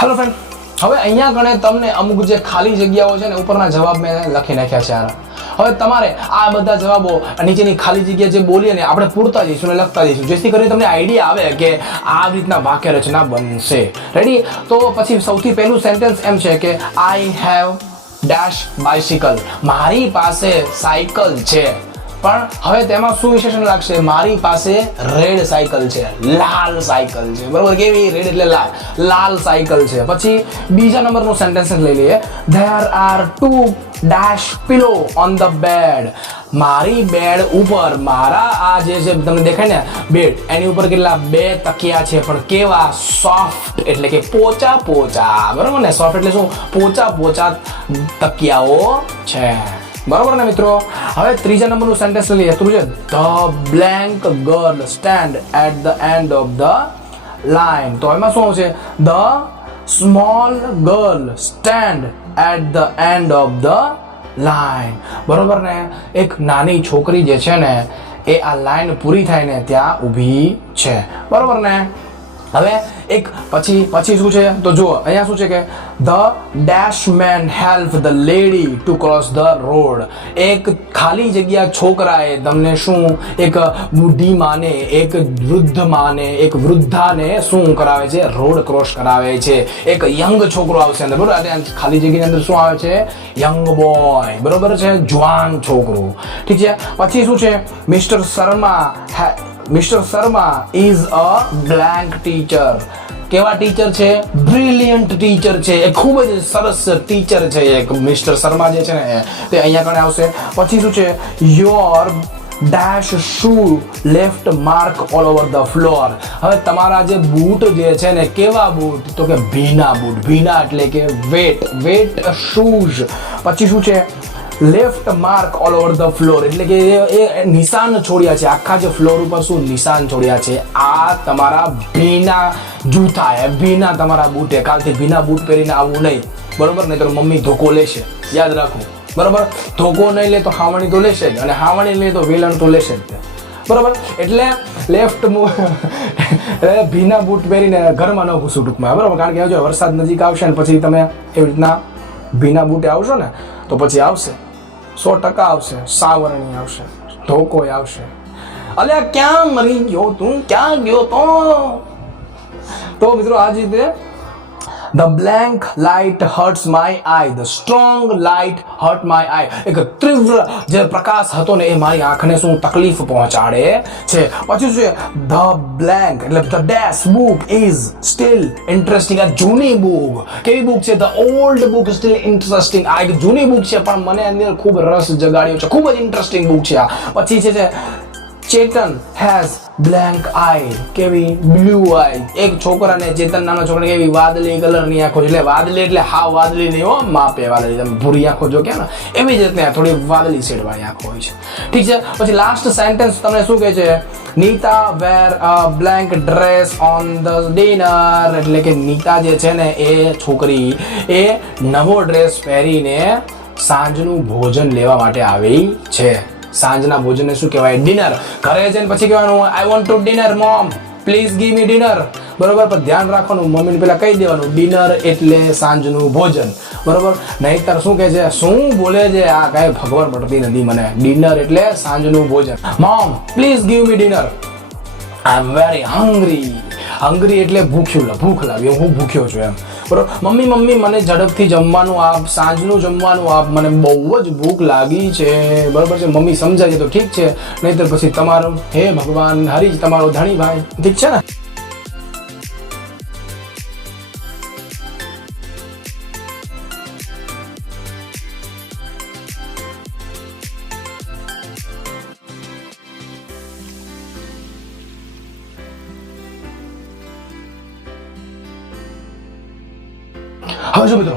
Hello friend, હવે અહીંયા ગણે તમને અમુક જે ખાલી જગ્યાઓ છે ને ઉપરના જવાબ મેં લખી નાખ્યા છે યાર. હવે તમારે આ બધા જવાબો નીચેની ખાલી જગ્યા જે બોલીએ ને આપણે પૂરતા જઈશું ને લખતા જઈશું, જેથી કરીને તમને આઈડિયા આવે કે આ રીતના વાક્ય રચના બનશે. રેડી? તો પછી સૌથી પહેલું સેન્ટેન્સ એમ છે કે આઈ હેવ ડેશ બાઇસિકલ, મારી પાસે સાયકલ છે. પણ હવે તેમાં શું વિશેષણ લાગશે? મારી પાસે રેડ સાયકલ છે, લાલ સાયકલ છે. બરોબર? કેવી? રેડ એટલે લાલ, લાલ સાયકલ છે. પછી બીજા નંબરનું સેન્ટેન્સ લઈ લઈએ. There are two dash pillow on the bed, મારી બેડ ઉપર, મારા આ જે તમને દેખાય ને બેડ, એની ઉપર કેટલા? 2 તકિયા છે. પણ કેવા? સોફ્ટ, એટલે કે પોચા પોચા. બરોબર ને? સોફ્ટ એટલે શું? પોચા પોચા તકિયાઓ છે. બરોબર ને મિત્રો? હવે ત્રીજા નંબરનું સેન્ટેન્સ લઈએ તો છે the blank girl stand at the end of the line. તો એમાં શું આવશે? The small girl stand at the end of the line. બરોબર ને? એક નાની છોકરી જે છે ને એ આ લાઈન પૂરી થાય ને ત્યાં ઊભી છે. બરોબર ને? હવે એક પછી શું છે તો જુઓ અહીંયા શું છે કે the dash man help the lady to cross the road. એક ખાલી જગ્યા છોકરાએ તમને શું, એક બુઢી માને, એક વૃદ્ધ માને, એક વૃદ્ધાને શું કરાવે છે? રોડ ક્રોસ કરાવે છે. એક યંગ છોકરો આવશે અંદર. બરોબર? ખાલી જગ્યાની અંદર શું આવે છે? Young boy. બરોબર છે? જવાન છોકરો. ઠીક છે? પછી શું છે? Mister Sharma is a blank teacher. કેવા ટીચર છે? બ્રિલિયન્ટ ટીચર છે. એ ખૂબ જ સરસ ટીચર છે એક મિસ્ટર શર્મા જે છે ને તે અહીંયા કણે આવશે. પછી શું છે? Your dash shoe left mark all over the floor. હવે તમારા જે બૂટ જે છે ને કેવા બૂટ? તો કે ભીના બૂટ. ભીના એટલે કે વેટ શૂઝ. પછી શું છે? Left mark all over the floor, એટલે કે એ નિશાન છોડ્યા છે આખા જે ફ્લોર ઉપર. શું નિશાન છોડ્યા છે? આ તમારા ભીના જૂતા હે, ભીના તમારા બૂટ હે. કાલથી ભીના બૂટ પહેરીને આવવું નહીં. બરોબર? નહીં તો મમ્મી ધોકો લેશે. યાદ રાખવું. બરોબર? ધોકો નહીં લે તો હાવણી તો લેશે જ, અને હાવણી લે તો વેલણ તો લેશે જ. બરોબર? એટલે લેફ્ટ ભીના બૂટ પહેરીને ઘરમાં ન ઘૂસું ટૂંકમાં. બરોબર? કારણ કે જો વરસાદ નજીક આવશે ને પછી તમે એવી રીતના ભીના બૂટે આવશો ને તો પછી આવશે 100% આવશે, સાવરણી આવશે, ધોકોય આવશે. અલ્યા ક્યાં મરી ગયો તું? ક્યાં ગયો તો મિત્રો આ જ રીતે the blank light hurts my eye, the strong light hurt my eye. એક તીવ્ર જે પ્રકાશ હતો ને એ મારી આંખને શું તકલીફ પહોંચાડે છે. પછી શું છે? ધ બ્લેન્ક એટલે the dash book is still interesting. આ જૂની બુક. કેવી બુક છે? The old book steel interesting. આ એક જૂની બુક છે પણ મને અંદર ખૂબ રસ જગાડ્યો છે. ખૂબ જ ઇન્ટરેસ્ટિંગ બુક છે આ. પછી છે ચેતન હેઝ બ્લેન્ક આઈ. કેવી? બ્લુ આઈ. એક છોકરાને, ચેતન નાનો છોકરા કેવી? વાદળી કલરની આંખો છે. એટલે વાદળી એટલે હાવ વાદળી નહીં હો, માપે વાદળી. તમે ભૂરી આંખો જો કે ને એવી જ રીતે થોડી વાદળી શેડવાળી આંખો હોય છે. ઠીક છે? પછી લાસ્ટ સેન્ટેન્સ તમને શું કહે છે? Neeta wear a blank dress on the dinner. એટલે કે નીતા જે છે ને એ છોકરી એ નવો ડ્રેસ પહેરીને સાંજનું ભોજન લેવા માટે આવી છે. સાંજના ભોજનને શું કહેવાય? ડિનર. ઘરે જઈને પછી કહેવાનું I want to dinner mom, please give me dinner. બરોબર? પણ ધ્યાન રાખવાનું, મમ્મીને પેલા કહી દેવાનું ડિનર એટલે સાંજનું ભોજન. બરોબર? નહીંતર શું કહે છે? શું બોલે છે આ? કાંઈ ખબર પડતી નથી મને. ડિનર એટલે સાંજનું ભોજન. Mom please give me dinner, I am very hungry. Hungry એટલે ભૂખ્યું, ભૂખ લાગી, હું ભૂખ્યો છું એમ. બરોબર? મમ્મી મને ઝડપથી જમવાનું આપ, સાંજનું જમવાનું આપ, મને બહુ જ ભૂખ લાગી છે. બરોબર છે? મમ્મી સમજાય છે તો ઠીક છે, નહીંતર પછી તમારો હે ભગવાન હરી જ તમારો ધણી ભાઈ. ઠીક છે ને? હવે જો મિત્રો,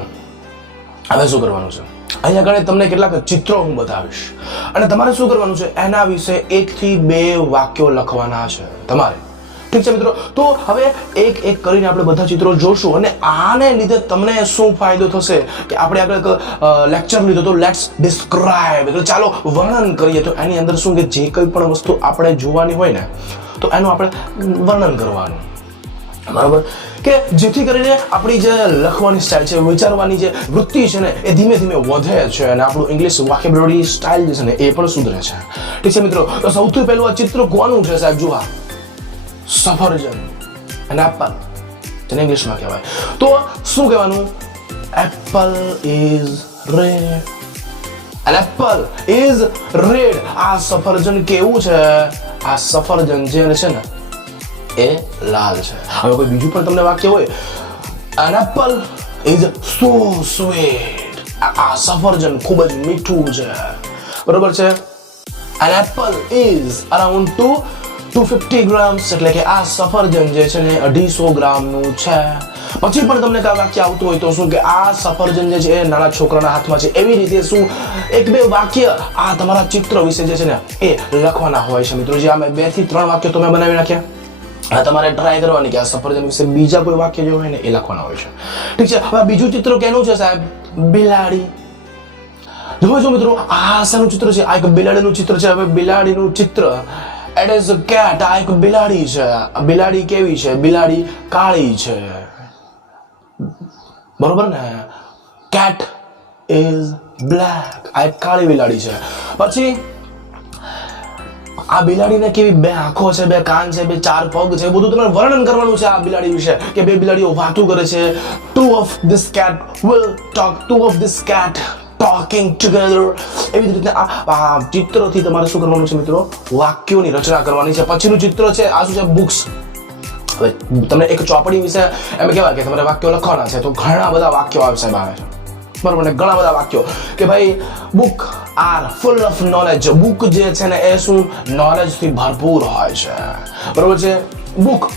હવે શું કરવાનું છે? અહીંયા આગળ તમને કેટલાક ચિત્રો હું બતાવીશ અને તમારે શું કરવાનું છે? એના વિશે 1 થી 2 વાક્યો લખવાના છે તમારે. ઠીક છે મિત્રો? તો હવે એક એક કરીને આપણે બધા ચિત્રો જોશું અને આને લીધે તમને શું ફાયદો થશે કે આપણે આગળ લેક્ચર લીધો તો લેટ્સ ડિસ્ક્રાઇબ, એટલે ચાલો વર્ણન કરીએ. તો એની અંદર શું કે જે કંઈ પણ વસ્તુ આપણે જોવાની હોય ને તો એનું આપણે વર્ણન કરવાનું. બરાબર, કે જેથી કરીને આપણી જે લખવાની સ્ટાઇલ છે, વિચારવાની જે વૃત્તિ છે ને એ ધીમે ધીમે વધે છે અને આપણું ઇંગ્લિશ વોકેબ્યુલરી સ્ટાઇલ જે છે ને એ પણ સુધરે છે. ઠીક છે મિત્રો, તો સૌથી પહેલું આ ચિત્ર કોનું છે સાહેબ? જુઓ, સફરજન અને એપલ, જેને ઇંગ્લિશમાં કહેવાય. તો શું કહેવાનું? Apple is red. An apple is red. આ સફરજન કેવું છે? આ સફરજન જે છે ને એ લાલ છે. હવે કોઈ બીજું પણ તમને વાક્ય હોય, an apple is so sweet. આ સફરજન ખૂબ જ મીઠું છે. બરોબર છે? An apple is around 250 grams, એટલે કે આ સફરજન જે છે ને 250 ગ્રામનું છે. પછી પણ તમને કઈ વાક્ય આવતું હોય તો શું કે આ સફરજન જે છે એ નાના છોકરાના હાથમાં છે. એવી રીતે શું એક બે વાક્ય આ તમારા ચિત્ર વિશે જે છે ને એ લખવાના હોય છે મિત્રો. જે આ 2 થી 3 વાક્ય તો મેં બનાવી નાખ્યા. તમારે ટ્રાય કરવાની કે આ સફરજન વિશે બીજા કોઈ વાક્ય જે હોય ને એ લખવાના હોય છે. ઠીક છે, હવે બીજું ચિત્ર કેનું છે સાહેબ? બિલાડી. જોજો મિત્રો, આ શાનું ચિત્ર છે? આ એક બિલાડીનું ચિત્ર છે. હવે બિલાડીનું ચિત્ર, it is a cat. આ એક બિલાડી છે. આ બિલાડી કેવી છે? બિલાડી કાળી છે. બરોબર ને? cat is black. આ એક કાળી બિલાડી છે. પછી આ બિલાડીને કેવી 2 આંખો છે, 2 કાન છે, 2 4 પગ છે, બધું તમારે વર્ણન કરવાનું છે આ બિલાડી વિશે કે 2 બિલાડીઓ વાતું કરે છે. two of this cat will talk. two of this cat talking together. એવી રીતે આ ચિત્રથી તમારે શું કરવાનું છે મિત્રો? વાક્યોની રચના કરવાની છે. પછીનું ચિત્ર છે આ શું છે? બુક્સ. હવે તમને એક ચોપડી વિશે એમ કહેવાય કે તમારે વાક્યો લખવાના છે તો ઘણા બધા વાક્યો આવે સાહેબ આવે છે. બરોબર ને? ઘણા બધા વાક્યો કે ભાઈ book R full of knowledge. Book જે છે ને એ શું નોલેજ થી ભરપૂર હોય છે. બરોબર છે? Book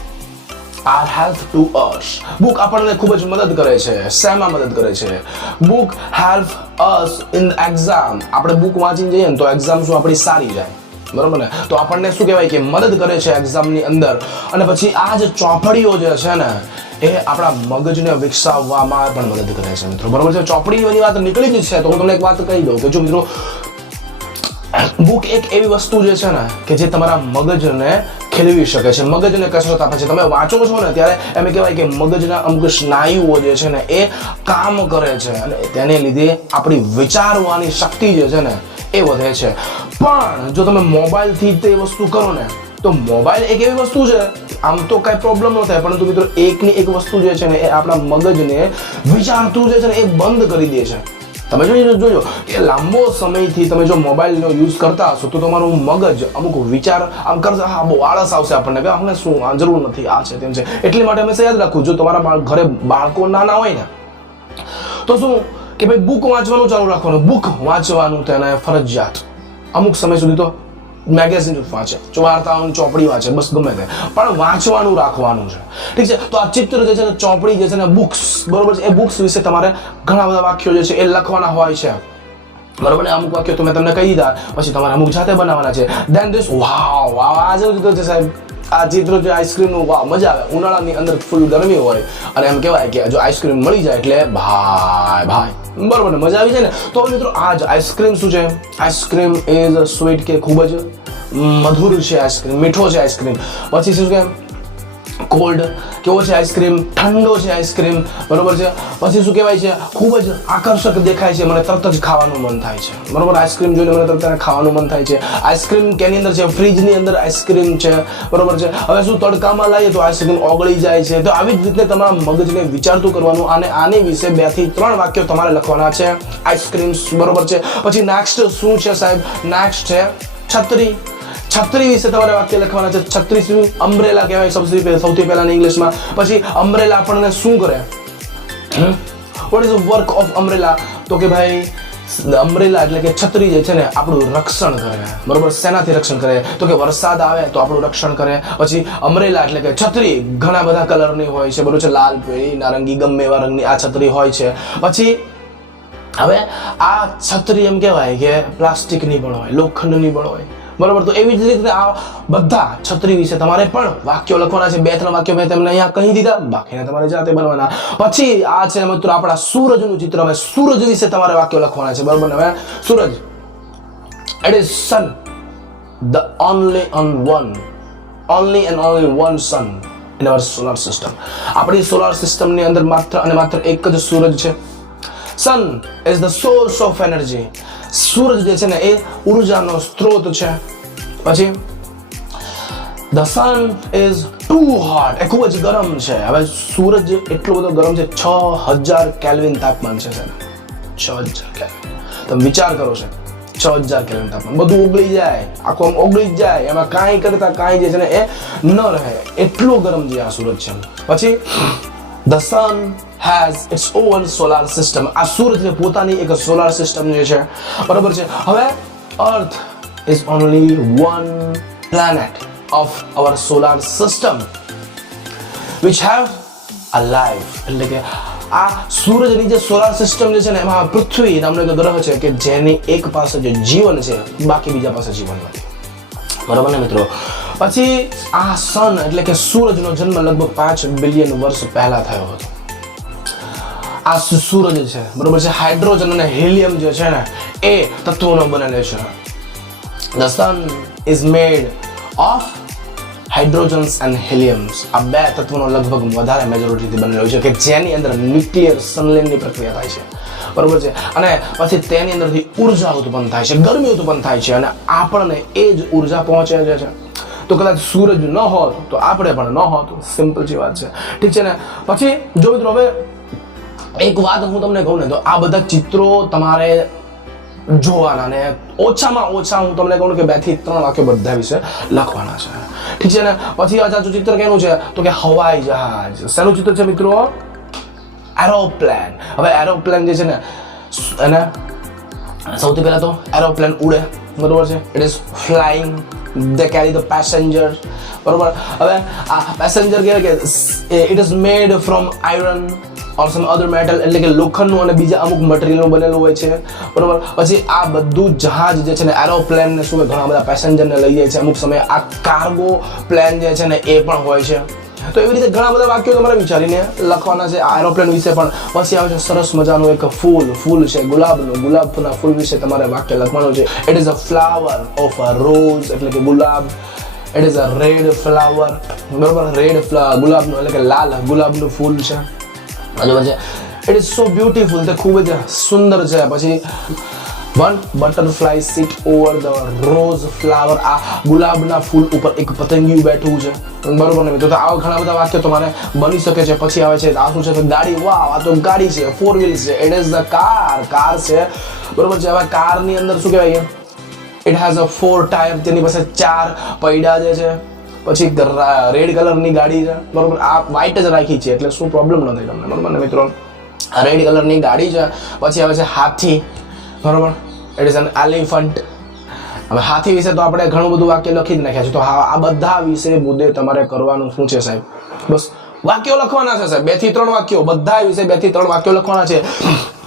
R help to us. Book આપણને ખૂબ જ મદદ કરે છે. શેમાં મદદ કરે છે? Book help us in exam. આપણે બુક વાંચીને જઈએ ને તો એક્ઝામ શું આપણી સારી જાય. બરોબર ને? તો આપણને શું કહેવાય કે મદદ કરે છે એક્ઝામની અંદર. અને પછી આ જે ચોપડીઓ જે છે ને એ આપણા મગજને વિકસાવવામાં પણ મદદ કરે છે મિત્રો. બરોબર છે? ચોપડીઓની વાત નીકળી જ છે તો હું તમને એક વાત કહી દઉં કે જો મિત્રો, બુક એક એવી વસ્તુ જે છે ને કે જે તમારા મગજને ખેલવી શકે છે, મગજને કસરત આપે છે. તમે વાંચો છો ને ત્યારે એમ કહેવાય કે મગજના અમુક સ્નાયુઓ જે છે ને એ કામ કરે છે અને તેને લીધે આપણી વિચારવાની શક્તિ જે છે ને એ વધે છે. પણ જો તમે મોબાઈલથી તે વસ્તુ કરો ને તો મોબાઈલ એક એવી વસ્તુ છે, આમ તો કઈ પ્રોબ્લેમ ન થાય, પરંતુ મિત્રો એકની એક વસ્તુ જે છે ને એ આપણા મગજને વિચારતું જે છે ને એ બંધ કરી દે છે. તમે જોજો કે લાંબો સમયથી તમે જો મોબાઈલનો યુઝ કરતા હશો તો તમારું મગજ અમુક વિચાર આમ કરતા, હા બહુ આળસ આવશે આપણને કે અમને શું આ જરૂર નથી, આ છે તેમ છે. એટલી માટે હંમેશા યાદ રાખવું, જો તમારા ઘરે બાળકો નાના હોય ને તો શું કે ભાઈ બુક વાંચવાનું ચાલુ રાખવાનું. બુક વાંચવાનું તેને ફરજિયાત. અમુક સમય સુધી તો મેગેઝિન વાંચે, વાર્તાઓની ચોપડી વાંચે, બસ ગમે તે, પણ વાંચવાનું રાખવાનું છે. ઠીક છે? તો આ ચિત્ર જે છે ને, ચોપડી જે છે ને, બુક્સ, બરોબર છે? એ બુક્સ વિશે તમારે ઘણા બધા વાક્યો જે છે એ લખવાના હોય છે. બરોબર ને? અમુક વાક્યો તો મેં તમને કહી દીધા, પછી તમારે અમુક જાતે બનાવવાના છે. ધેન ધીસ વાવ વાવ, આ જેવું ચિત્ર છે સાહેબ. આ ચિત્ર જે આઈસ્ક્રીમનું, વાવ મજા આવે. ઉનાળાની અંદર ફૂલ ગરમી હોય અને એમ કહેવાય કે જો આઈસ્ક્રીમ મળી જાય એટલે ભાઈ બરોબર ને? મજા આવી જાય ને? તો મિત્રો આ જ આઈસ્ક્રીમ શું છે? આઈસ્ક્રીમ ઇઝ સ્વીટ, કે ખૂબ જ મધુર છે આઈસ્ક્રીમ, મીઠો છે આઈસ્ક્રીમ. પછી શું કે કોલ્ડ, કેવો છે આઈસ્ક્રીમ? ઠંડો છે આઈસ્ક્રીમ. બરોબર છે? પછી શું કહેવાય છે? ખૂબ જ આકર્ષક દેખાય છે, મને તરત જ ખાવાનું મન થાય છે. બરોબર? આઈસ્ક્રીમ જોઈને મને તરત ખાવાનું મન થાય છે. આઈસ્ક્રીમ કેની અંદર છે? ફ્રીજની અંદર આઈસ્ક્રીમ છે. બરોબર છે? હવે શું તડકામાં લાવીએ તો આઈસ્ક્રીમ ઓગળી જાય છે. તો આવી જ રીતે તમારા મગજને વિચારતું કરવાનું અને આની વિશે 2 થી 3 વાક્યો તમારે લખવાના છે. આઈસ્ક્રીમ, બરોબર છે? પછી નેક્સ્ટ શું છે સાહેબ? નેક્સ્ટ છે છત્રી. છત્રી વિશે તમારે વાક્ય લખવાના છે. છત્રી શું? અમ્બ્રેલા કહેવાય સૌથી પહેલા ઇંગ્લિશમાં. પછી અમ્બ્રેલા આપણને શું કરે? What is the work of umbrella? તો કે ભાઈ અમ્બ્રેલા એટલે કે છત્રી જે છે ને આપણું રક્ષણ કરે. બરોબર? શેનાથી રક્ષણ કરે? તો કે વરસાદ આવે તો આપણું રક્ષણ કરે. પછી અમ્બ્રેલા એટલે કે છત્રી ઘણા બધા કલરની હોય છે. બરોબર છે? લાલ, પીળી, નારંગી, ગમે એવા રંગની આ છત્રી હોય છે. પછી હવે આ છત્રી એમ કહેવાય કે પ્લાસ્ટિકની પણ હોય, લોખંડની પણ હોય. બરોબર? તો એવી જ રીતે આ બધા છત્રી વિશે તમારે પણ વાક્યો લખવાના છે. 2-3 વાક્યો મેં તમને અહીંયા કહી દીધા, બાકીના તમારે જાતે બનાવવાના. પછી આ છે મિત્રો આપણા સૂરજનું ચિત્ર. હવે સૂરજ વિશે તમારે વાક્યો લખવાના છે. બરોબર ને? હવે સૂરજ, it is sun, the only and only one sun. In our solar system. આપણી સોલાર સિસ્ટમની અંદર માત્ર અને માત્ર એક જ સૂરજ છે. Sun is the source of energy. સૂરજ જે છે ને એ ઉર્જાનો સ્ત્રોત છે. પછી the sun is too hot. એ ખૂબ જ ગરમ છે. હવે સૂરજ એટલો બધો ગરમ છે, 6000 કેલ્વિન તાપમાન છે સાહેબ. 6000 કેલ્વિન. તમે વિચાર કરો છો, 6000 કેલ્વિન તાપમાન, બધું ઓગળી જાય, આખું આમ ઓગળી જ જાય, એમાં કાંઈ કરતા કાંઈ જે છે ને એ ન રહે, એટલો ગરમ જે આ સૂરજ છે. પછી the son has it's on solar system. આ સૂરજને પોતાની એક સોલાર સિસ્ટમ જે છે, બરાબર છે. હવે earth is only one planet of our solar system which have a life. એટલે કે આ સૂરજની જે સોલાર સિસ્ટમ જે છે ને એમાં પૃથ્વી નામનો એક ગ્રહ છે કે જેની એક પાસે જે જીવન છે, બાકી બીજા પાસે જીવન નથી. બરાબર ને મિત્રો? પછી આ સન એટલે કે સૂરજનો જન્મ લગભગ 5 બિલિયન વર્ષ પહેલા થયો હતો. આ સૂરજ છે, બરાબર છે, હાઇડ્રોજન અને હિલિયમ જે છે ને એ તત્વોનો બનેલો છે. The sun is made of hydrogens and heliums. આ બે તત્વોનો લગભગ વધારે મેજોરિટીથી બનેલો છે કે જેની અંદર ન્યુક્લિયર સંલેનની પ્રક્રિયા થાય છે, બરોબર છે. અને પછી તેની અંદરથી ઉર્જા ઉત્પન્ન થાય છે, ગરમી ઉત્પન્ન થાય છે, અને આપણને એ જ ઉર્જા પહોંચે છે. તો કદાચ સૂરજ ન હોત તો આપણે પણ ન હોત. સિમ્પલ જે વાત છે, ઠીક છે ને? પછી જો મિત્રો હવે એક વાત હું તમને કહું ને, તો આ બધા ચિત્રો તમારે જોવાના, ને ઓછામાં ઓછા હું તમને કહું કે 2 થી 3 વાક્યો બધા વિશે લખવાના છે, ઠીક છે ને? પછી આ ચિત્ર કેનું છે તો કે હવાઈ જહાજ. શેનું ચિત્ર છે મિત્રો? એરોપ્લેન. હવે એરોપ્લેન જે છે ને એને સૌથી પહેલા તો એરોપ્લેન ઉડે, બરોબર છે. It is flying, they carry the passengers, બરોબર. હવે આ પેસેન્જર કહેવાય કે it is made from iron or some other metal, એટલે કે લોખંડનું અને બીજા અમુક મટીરિયલનું બનેલું હોય છે, બરોબર. પછી આ બધું જહાજ જે છે ને એરોપ્લેન ને શું ઘણા બધા પેસેન્જરને લઈ જાય છે. અમુક સમયે આ કાર્ગો પ્લેન જે છે ને એ પણ હોય છે. તો એવી રીતે ઘણા બધા વાક્યો તમારે વિચારીને લખવાના છે આ એરોપ્લેન વિશે પણ. પછી આવે છે સરસ મજાનું એક ફૂલ છે, ગુલાબના ફૂલ વિશે તમારે વાક્ય લખવાનું છે. It is a flower of a rose, એટલે કે ગુલાબ. It is a red flower, બરોબર. રેડ ગુલાબનું એટલે કે લાલ ગુલાબનું ફૂલ છે, બરાબર છે. ઇટ ઇઝ સો બ્યુટીફુલ, તે ખૂબ જ સુંદર છે. પછી one butterfly sit over the rose flower. આ ગુલાબના ફૂલ ઉપર એક પતંગિયું બેઠું છે, બરોબર ને મિત્રો? તો આવા ઘણા બધા વાક્યો તમારે બની શકે છે. પછી આવે છે આ શું છે? ગાડી. વાવ, આ તો ગાડી છે, 4 વ્હીલ્સ છે. ઇટ ઇઝ ધ કાર છે, બરોબર છે. હવે કારની અંદર શું કહેવાય? ઇટ હેઝ અ 4 ટાયર, તેની પાસે 4 પૈડા જે છે. પછી રેડ કલરની ગાડી છે, બરોબર. આ વ્હાઈટ જ રાખી છે એટલે શું પ્રોબ્લેમ ન થાય તમને, બરોબર ને મિત્રો? રેડ કલરની ગાડી છે. પછી આવે છે હાથી, બરોબર. It is an elephant. હવે હાથી વિશે તો આપણે ઘણું બધું વાક્ય લખી જ નાખ્યા છે. તો આ બધા વિશે મુદ્દે તમારે કરવાનું શું છે સાહેબ? બસ વાક્યો લખવાના છે સાહેબ, 2 થી 3 વાક્યો. બધા વિશે 2 થી 3 વાક્યો લખવાના છે.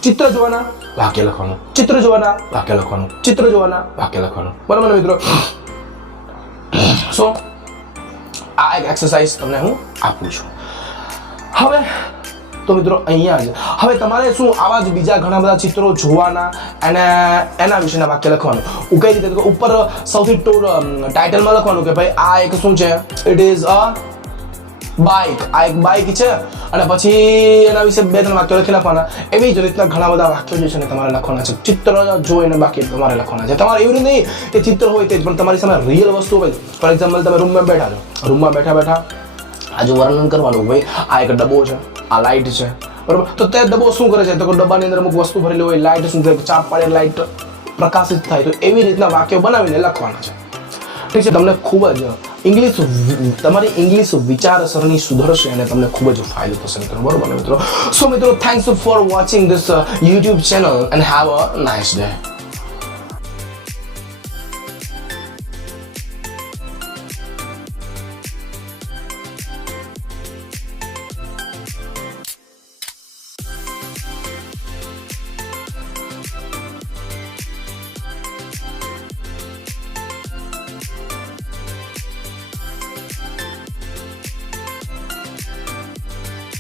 ચિત્ર જોવાના, વાક્ય લખવાનું. ચિત્ર જોવાના, વાક્ય લખવાનું. ચિત્ર જોવાના, વાક્ય લખવાનું, બરોબર ને મિત્રો? સો આ એક એક્સરસાઇઝ તમને હું આપું છું. હવે તો મિત્રો અહીંયા જ હવે તમારે શું આવા જ બીજા ઘણા બધા ચિત્રો જોવાના અને એના વિશેના વાક્ય લખવાનું. કઈ રીતે? તો ઉપર સૌથી ટાઇટલમાં લખવાનું કે ભાઈ આ એક શું છે? It is a bike. આ એક બાઇક છે. અને પછી એના વિશે 2-3 વાક્યો લખી નાખવાના. એવી જ રીતના ઘણા બધા વાક્યો જે છે ને તમારે લખવાના છે. ચિત્ર જોઈને બાકી તમારે લખવાના છે. તમારે એવી રીતે નહીં કે ચિત્ર હોય તે જ, પણ તમારી સામે રિયલ વસ્તુ હોય. ફોર એક્ઝામ્પલ તમે રૂમમાં બેઠા છો, રૂમમાં બેઠા આજુ વર્ણન કરવાનું ભાઈ આ એક ડબ્બો છે, આ લાઇટ છે, બરોબર. તો તે ડબ્બો શું કરે છે? તો ડબ્બાની અંદર અમુક વસ્તુ ભરેલી હોય, લાઇટ શું થાય? ચાપ પાડે લાઇટ પ્રકાશિત થાય. તો એવી રીતના વાક્યો બનાવીને લખવાના છે, ઠીક છે? તમને ખૂબ જ તમારી ઇંગ્લિશ વિચારસરણી સુધરશે અને તમને ખૂબ જ ફાયદો થશે મિત્રો, બરોબર ને મિત્રો? સો મિત્રો, thanks for watching this YouTube channel and have a nice day.